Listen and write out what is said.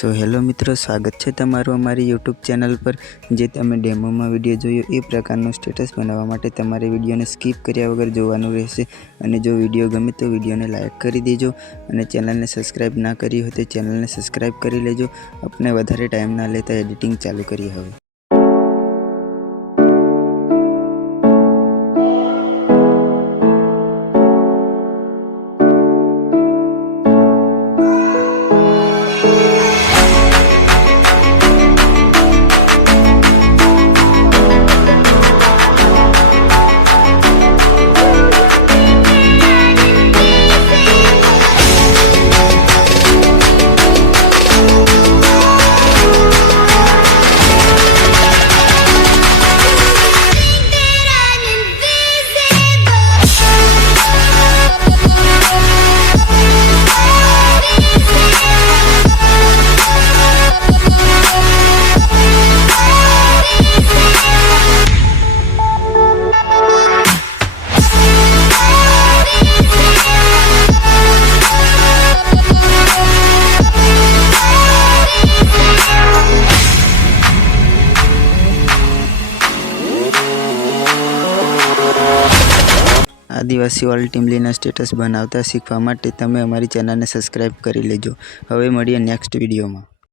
So hello मित्रों, स्वागत है तमारू अमारी यूट्यूब चैनल पर। जे तमे डेमो में विडियो जोयो ए प्रकारनो स्टेटस बनावा माटे तमारे विडियो ने स्कीप कर्या वगर जोवानुं रहेशे। अने जो विडियो गमे तो विडियो ने लाइक करी देजो अने चैनल ने सब्सक्राइब ना करी हो तो चैनल ने सब्सक्राइब करी लेजो। अपने वधारे टाइम ना लेता एडिटिंग चालू करिए हवे। आदिवासी ऑल टीमलीना स्टेटस बनावता शीखवा माटे तमे अमारी चेनल ने सब्सक्राइब करी लेजो। हवे मळीए नेक्स्ट विडियो में।